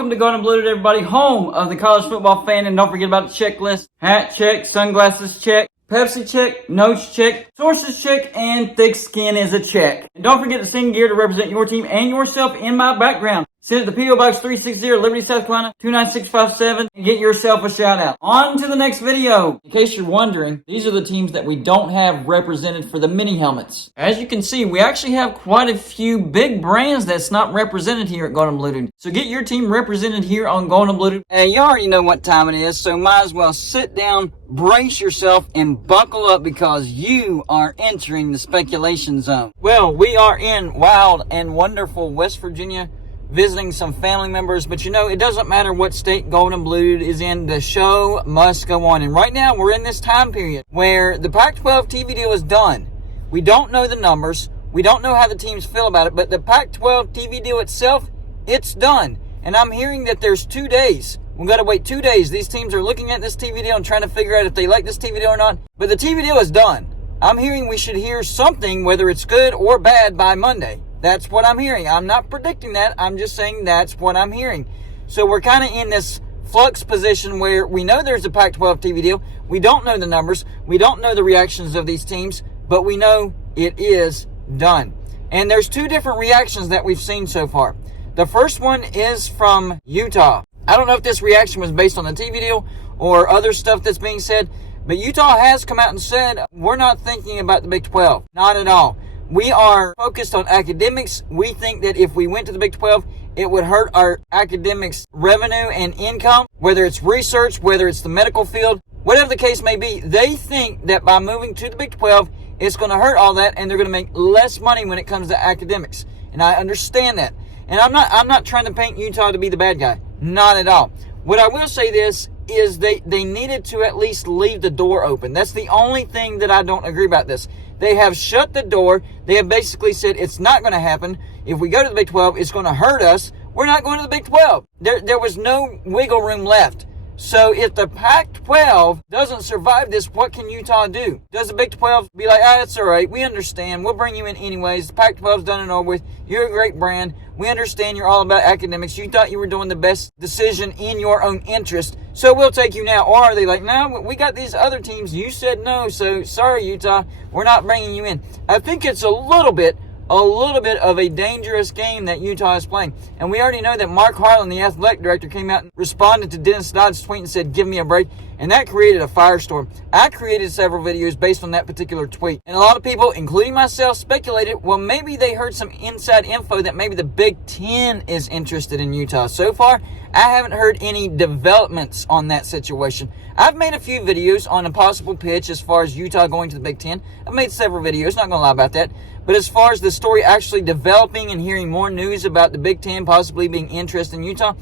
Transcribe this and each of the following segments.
Welcome to Golden and Blue, everybody, home of the college football fan. And don't forget about the checklist. Hat check, sunglasses check, Pepsi check, notes check, sources check, and thick skin is a check. And don't forget to sing gear to represent your team and yourself in my background. Send it to P.O. Box 360, Liberty, South Carolina, 29657, and get yourself a shout out. On to the next video. In case you're wondering, these are the teams that we don't have represented for the mini helmets. As you can see, we actually have quite a few big brands that's not represented here at Golden Blue. So get your team represented here on Golden Blue. Hey, you already know what time it is, so might as well sit down, brace yourself, and buckle up because you are entering the speculation zone. Well, we are in wild and wonderful West Virginia, visiting some family members, but you know, it doesn't matter what state Golden Blue is in, the show must go on. And right now, we're in this time period where the Pac-12 TV deal is done. We don't know the numbers. We don't know how the teams feel about it, but the Pac-12 TV deal itself, it's done. And I'm hearing that there's 2 days. We've got to wait 2 days. These teams are looking at this TV deal and trying to figure out if they like this TV deal or not. But the TV deal is done. I'm hearing we should hear something, whether it's good or bad, by Monday. That's what I'm hearing. I'm not predicting that. I'm just saying that's what I'm hearing. So we're kind of in this flux position where we know there's a Pac-12 TV deal. We don't know the numbers. We don't know the reactions of these teams, but we know it is done. And there's two different reactions that we've seen so far. The first one is from Utah. I don't know if this reaction was based on the TV deal or other stuff that's being said, but Utah has come out and said, we're not thinking about the Big 12. Not at all. We are focused on academics. We think that if we went to the Big 12, it would hurt our academics revenue and income, whether it's research, whether it's the medical field, whatever the case may be. They think that by moving to the Big 12, it's going to hurt all that, and they're going to make less money when it comes to academics. And I understand that. And I'm not trying to paint Utah to be the bad guy. Not at all. What I will say this is they needed to at least leave the door open. That's the only thing that I don't agree about this. They have shut the door. They have basically said it's not going to happen. If we go to the Big 12, it's going to hurt us. We're not going to the Big 12. There was no wiggle room left. So if the Pac-12 doesn't survive this, what can Utah do? Does the Big 12 be like, it's all right, we understand, we'll bring you in anyways, the Pac-12's done and over with, you're a great brand, we understand you're all about academics, you thought you were doing the best decision in your own interest, so we'll take you now. Or are they like, no, we got these other teams, you said no, so sorry Utah, we're not bringing you in. I think it's a little bit of a dangerous game that Utah is playing. And we already know that Mark Harlan, the athletic director, came out and responded to Dennis Dodd's tweet and said, give me a break. And that created a firestorm. I created several videos based on that particular tweet. And a lot of people, including myself, speculated, well, maybe they heard some inside info that maybe the Big X is interested in Utah. So far, I haven't heard any developments on that situation. I've made a few videos on a possible pitch as far as Utah going to the Big X. I've made several videos, not going to lie about that. But as far as the story actually developing and hearing more news about the Big X possibly being interested in Utah,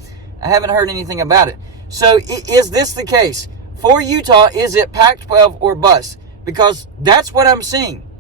I haven't heard anything about it. So is this the case? For Utah, is it Pac-12 or bust? Because that's what I'm seeing.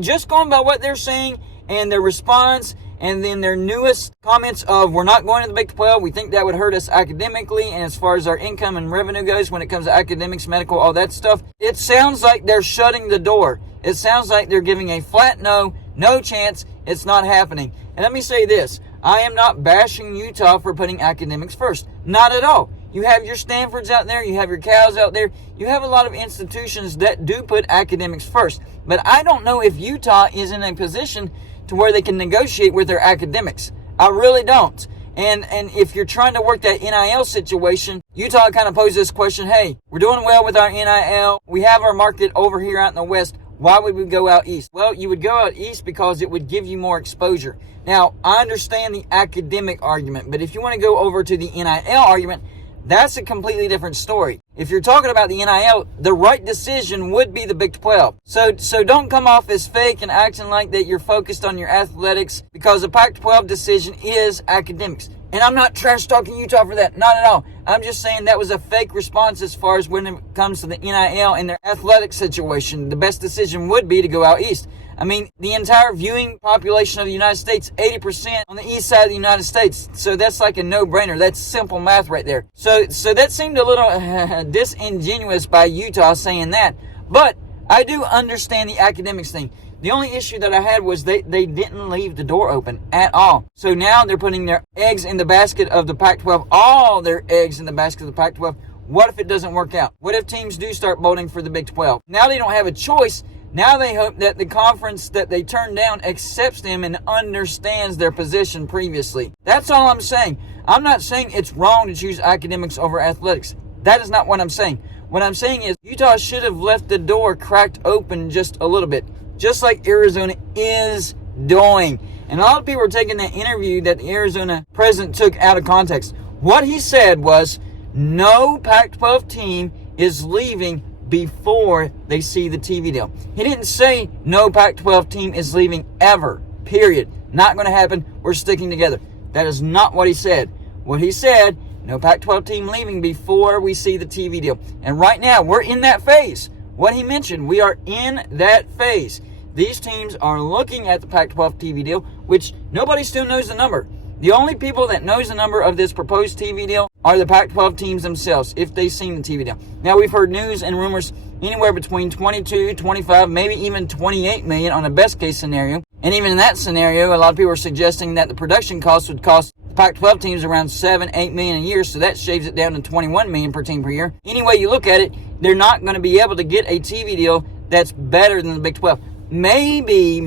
Just going by what they're saying and their response, and then their newest comments of we're not going to the Big 12. We think that would hurt us academically and as far as our income and revenue goes when it comes to academics, medical, all that stuff. It sounds like they're shutting the door. It sounds like they're giving a flat no chance, it's not happening. And let me say this, I am not bashing Utah for putting academics first. Not at all. You have your Stanfords out there, you have your Cals out there, you have a lot of institutions that do put academics first. But I don't know if Utah is in a position to where they can negotiate with their academics. I really don't. And if you're trying to work that NIL situation, Utah kind of poses this question, hey, we're doing well with our NIL. We have our market over here out in the West. Why would we go out east? Well, you would go out east because it would give you more exposure. Now, I understand the academic argument, but if you want to go over to the NIL argument, that's a completely different story. If you're talking about the NIL, the right decision would be the Big 12. So don't come off as fake and acting like that you're focused on your athletics, because the Pac-12 decision is academics. And I'm not trash talking Utah for that, not at all. I'm just saying that was a fake response as far as when it comes to the NIL and their athletic situation. The best decision would be to go out east. I mean, the entire viewing population of the United States, 80% on the east side of the United States. So that's like a no-brainer. That's simple math right there. So that seemed a little disingenuous by Utah saying that. But I do understand the academics thing. The only issue that I had was they didn't leave the door open at all. So now they're putting their eggs in the basket of the Pac-12, all their eggs in the basket of the Pac-12. What if it doesn't work out? What if teams do start bolting for the Big 12? Now they don't have a choice. Now they hope that the conference that they turned down accepts them and understands their position previously. That's all I'm saying. I'm not saying it's wrong to choose academics over athletics. That is not what I'm saying. What I'm saying is Utah should have left the door cracked open just a little bit, just like Arizona is doing. And a lot of people are taking that interview that the Arizona president took out of context. What he said was, no Pac-12 team is leaving before they see the TV deal. He didn't say no Pac-12 team is leaving ever, period. Not going to happen. We're sticking together. That is not what he said. What he said, no Pac-12 team leaving before we see the TV deal. And right now, we're in that phase. What he mentioned, we are in that phase. These teams are looking at the Pac-12 TV deal, which nobody still knows the number. The only people that knows the number of this proposed TV deal are the Pac-12 teams themselves, if they've seen the TV deal. Now, we've heard news and rumors anywhere between 22, 25, maybe even 28 million on a best-case scenario. And even in that scenario, a lot of people are suggesting that the production costs would cost the Pac-12 teams around 7, 8 million a year, so that shaves it down to 21 million per team per year. Any way you look at it, they're not going to be able to get a TV deal that's better than the Big 12. Maybe a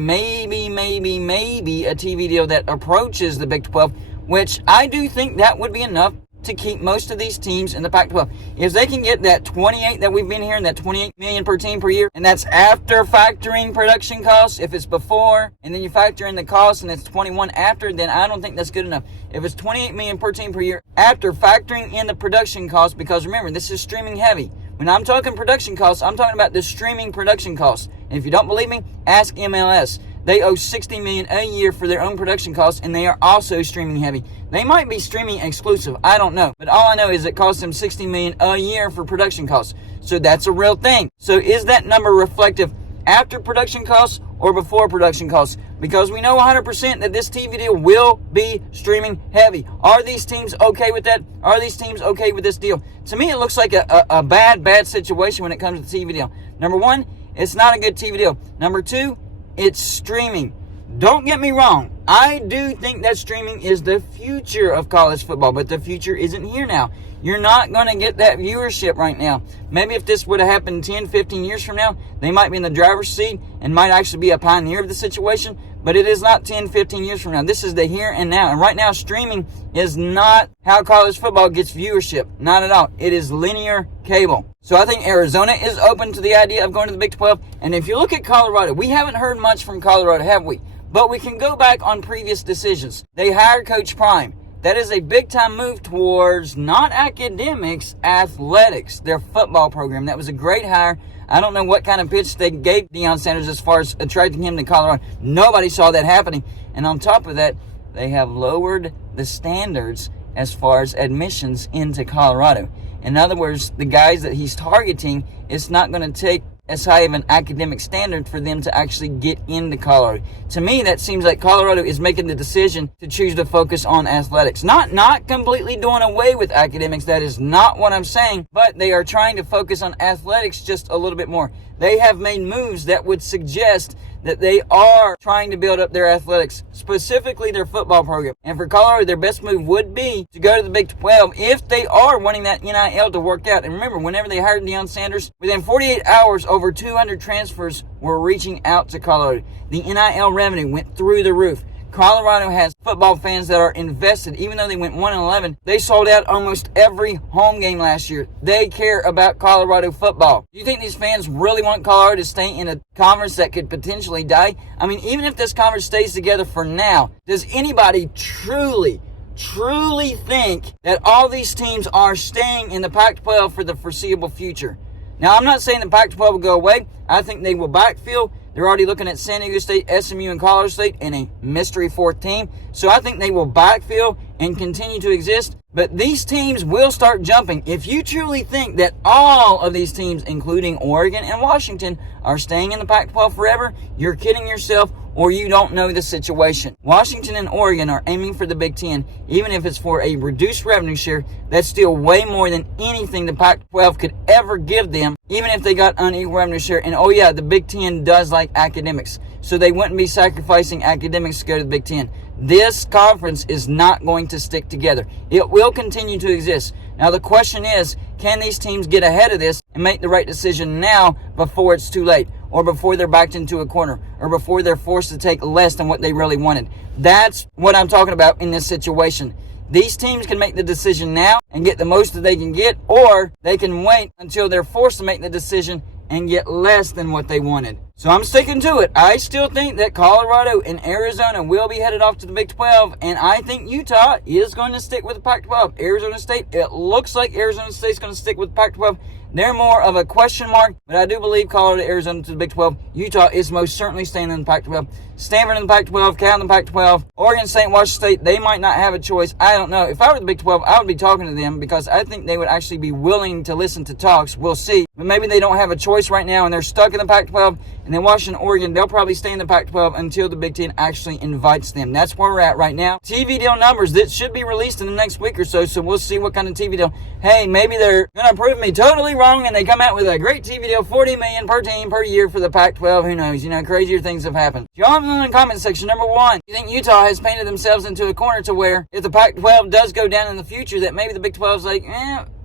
TV deal that approaches the Big 12, which I do think that would be enough to keep most of these teams in the Pac-12. If they can get that 28 that we've been hearing, that 28 million per team per year, and that's after factoring production costs. If it's before, and then you factor in the costs, and it's 21 after, then I don't think that's good enough. If it's 28 million per team per year after factoring in the production costs, because remember, this is streaming heavy. When I'm talking production costs, I'm talking about the streaming production costs. And if you don't believe me, ask MLS. They owe $60 million a year for their own production costs, and they are also streaming heavy. They might be streaming exclusive, I don't know. But all I know is it costs them $60 million a year for production costs. So that's a real thing. So is that number reflective after production costs or before production costs? Because we know 100% that this TV deal will be streaming heavy. Are these teams okay with that? Are these teams okay with this deal? To me, it looks like a bad situation when it comes to the TV deal. Number one, it's not a good TV deal. Number two, it's streaming. Don't get me wrong. I do think that streaming is the future of college football, but the future isn't here now. You're not going to get that viewership right now. Maybe if this would have happened 10, 15 years from now, they might be in the driver's seat and might actually be a pioneer of the situation, but it is not 10, 15 years from now. This is the here and now. And right now, streaming is not how college football gets viewership. Not at all. It is linear cable. So I think Arizona is open to the idea of going to the Big 12. And if you look at Colorado, we haven't heard much from Colorado, have we? But we can go back on previous decisions. They hired Coach Prime. That is a big-time move towards not academics, athletics, their football program. That was a great hire. I don't know what kind of pitch they gave Deion Sanders as far as attracting him to Colorado. Nobody saw that happening. And on top of that, they have lowered the standards as far as admissions into Colorado. In other words, the guys that he's targeting, it's not going to take as high of an academic standard for them to actually get into Colorado. To me, that seems like Colorado is making the decision to choose to focus on athletics. Not completely doing away with academics. That is not what I'm saying. But they are trying to focus on athletics just a little bit more. They have made moves that would suggest that they are trying to build up their athletics, specifically their football program. And for Colorado, their best move would be to go to the Big 12 if they are wanting that NIL to work out. And remember, whenever they hired Deion Sanders, within 48 hours, over 200 transfers were reaching out to Colorado. The NIL revenue went through the roof. Colorado has football fans that are invested. Even though they went 1-11, they sold out almost every home game last year. They care about Colorado football. Do you think these fans really want Colorado to stay in a conference that could potentially die? I mean, even if this conference stays together for now, does anybody truly think that all these teams are staying in the Pac-12 for the foreseeable future? Now, I'm not saying the Pac-12 will go away. I think they will backfill. They're already looking at San Diego State, SMU, and Colorado State in a mystery fourth team. So I think they will backfill and continue to exist. But these teams will start jumping. If you truly think that all of these teams, including Oregon and Washington, are staying in the Pac-12 forever, you're kidding yourself, or you don't know the situation. Washington and Oregon are aiming for the Big Ten. Even if it's for a reduced revenue share, that's still way more than anything the Pac-12 could ever give them, even if they got unequal revenue share. And oh yeah, the Big Ten does like academics. so they wouldn't be sacrificing academics to go to the Big Ten. This conference is not going to stick together. It will continue to exist. Now the question is, can these teams get ahead of this and make the right decision now before it's too late, or before they're backed into a corner, or before they're forced to take less than what they really wanted? That's what I'm talking about in this situation. These teams can make the decision now and get the most that they can get, or they can wait until they're forced to make the decision and get less than what they wanted. So I'm sticking to it. I still think that Colorado and Arizona will be headed off to the Big 12, and I think Utah is going to stick with the Pac-12. Arizona State, it looks like Arizona State's going to stick with the Pac-12. They're more of a question mark, but I do believe Colorado, Arizona to the Big 12. Utah is most certainly staying in the Pac-12. Stanford in the Pac-12, Cal in the Pac-12, Oregon State, Washington State, they might not have a choice. I don't know. If I were the Big 12, I would be talking to them because I think they would actually be willing to listen to talks. We'll see. But maybe they don't have a choice right now and they're stuck in the Pac-12. And then Washington, Oregon, they'll probably stay in the Pac-12 until the Big Ten actually invites them. That's where we're at right now. TV deal numbers that should be released in the next week or so we'll see what kind of TV deal. Hey, maybe they're going to prove me totally wrong and they come out with a great TV deal, $40 million per team per year for the Pac-12. Who knows? Crazier things have happened. Y'all in the comment section. Number one, you think Utah has painted themselves into a corner to where if the Pac-12 does go down in the future, that maybe the Big 12's like,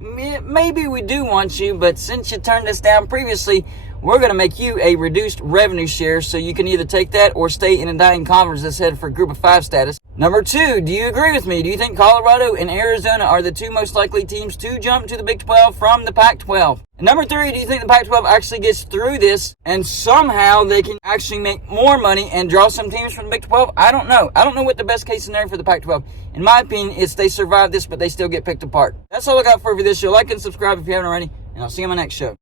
maybe we do want you, but since you turned us down previously, we're going to make you a reduced revenue share so you can either take that or stay in a dying conference that's headed for Group of 5 status. Number two, do you agree with me? Do you think Colorado and Arizona are the two most likely teams to jump to the Big 12 from the Pac-12? And number three, do you think the Pac-12 actually gets through this and somehow they can actually make more money and draw some teams from the Big 12? I don't know. I don't know what the best case scenario for the Pac-12. In my opinion, is they survive this, but they still get picked apart. That's all I got for this show. Like and subscribe if you haven't already, and I'll see you on my next show.